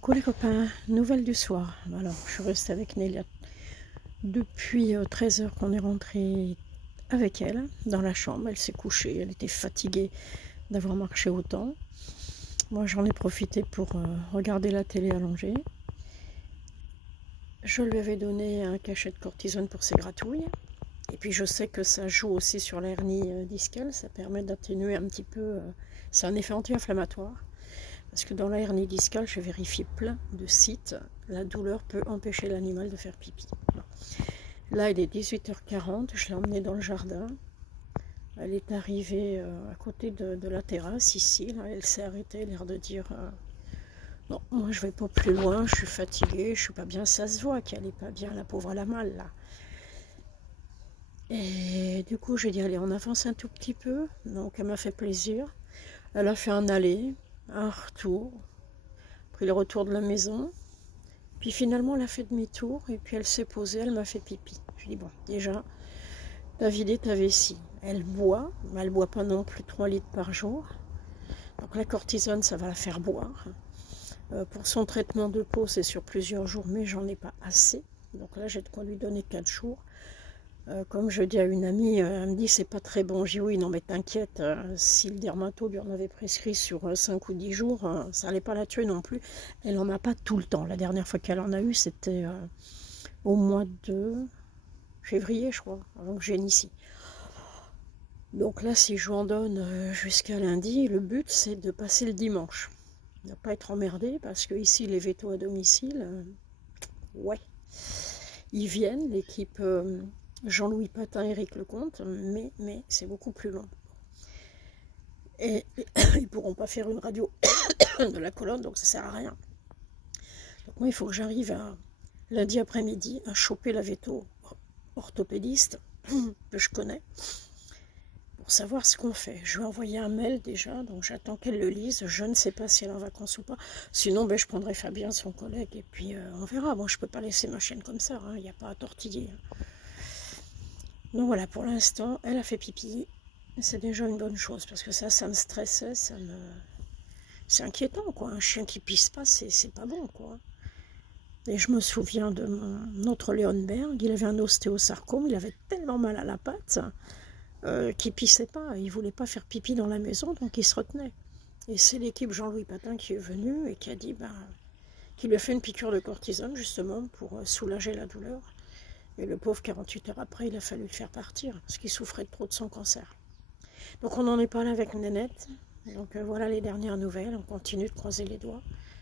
Coucou les copains, nouvelle du soir. Alors, je suis restée avec Nélia depuis 13 heures qu'on est rentré avec elle dans la chambre. Elle s'est couchée, elle était fatiguée d'avoir marché autant. Moi, j'en ai profité pour regarder la télé allongée. Je lui avais donné un cachet de cortisone pour ses gratouilles. Et puis, je sais que ça joue aussi sur la hernie discale. Ça permet d'atténuer un petit peu. C'est un effet anti-inflammatoire. Parce que dans la hernie discale, j'ai vérifié plein de sites. La douleur peut empêcher l'animal de faire pipi. Bon. Là, il est 18h40. Je l'ai emmenée dans le jardin. Elle est arrivée à côté de la terrasse, ici. Là, elle s'est arrêtée, l'air de dire non, moi je vais pas plus loin, je suis fatiguée, je suis pas bien. Ça se voit qu'elle est pas bien, la pauvre, elle a mal là. Et du coup, j'ai dit allez, on avance un tout petit peu. Donc, elle m'a fait plaisir. Elle a fait un aller, un retour, pris le retour de la maison. Puis finalement, elle a fait demi-tour et puis elle s'est posée, elle m'a fait pipi. Je dis bon, déjà, t'as vidé ta vessie. Elle boit, mais elle ne boit pas non plus 3 litres par jour. Donc la cortisone, ça va la faire boire. Pour son traitement de peau, c'est sur plusieurs jours, mais j'en ai pas assez. Donc là, j'ai de quoi lui donner 4 jours. Comme je dis à une amie, elle me dit c'est pas très bon. Je dis oui, non mais t'inquiète, si le dermato lui en avait prescrit sur 5 ou 10 jours, ça n'allait pas la tuer non plus. Elle n'en a pas tout le temps. La dernière fois qu'elle en a eu, c'était au mois de février, je crois, avant que je vienne ici. Donc là, si je lui en donne jusqu'à lundi, le but c'est de passer le dimanche. Ne pas être emmerdé parce que ici, les vétos à domicile, ouais, ils viennent, l'équipe Jean-Louis Patin, Éric Lecomte, mais c'est beaucoup plus long. Et ils ne pourront pas faire une radio de la colonne, donc ça ne sert à rien. Donc moi, il faut que j'arrive lundi après-midi à choper la véto orthopédiste que je connais pour savoir ce qu'on fait. Je vais envoyer un mail déjà, donc j'attends qu'elle le lise. Je ne sais pas si elle est en vacances ou pas. Sinon, je prendrai Fabien, son collègue, et puis on verra. Moi, je ne peux pas laisser ma chaîne comme ça, il n'y a pas à tortiller. Donc voilà, pour l'instant, elle a fait pipi. C'est déjà une bonne chose, parce que ça me stressait, c'est inquiétant, quoi. Un chien qui pisse pas, c'est pas bon, quoi. Et je me souviens de notre Leonberg, il avait un ostéosarcome, il avait tellement mal à la patte qu'il pissait pas, il voulait pas faire pipi dans la maison, donc il se retenait. Et c'est l'équipe Jean-Louis Patin qui est venue et qui a dit, qui lui a fait une piqûre de cortisone, justement, pour soulager la douleur. Et le pauvre, 48 heures après, il a fallu le faire partir, parce qu'il souffrait trop de son cancer. Donc on n'en est pas là avec Nénette. Donc voilà les dernières nouvelles, on continue de croiser les doigts.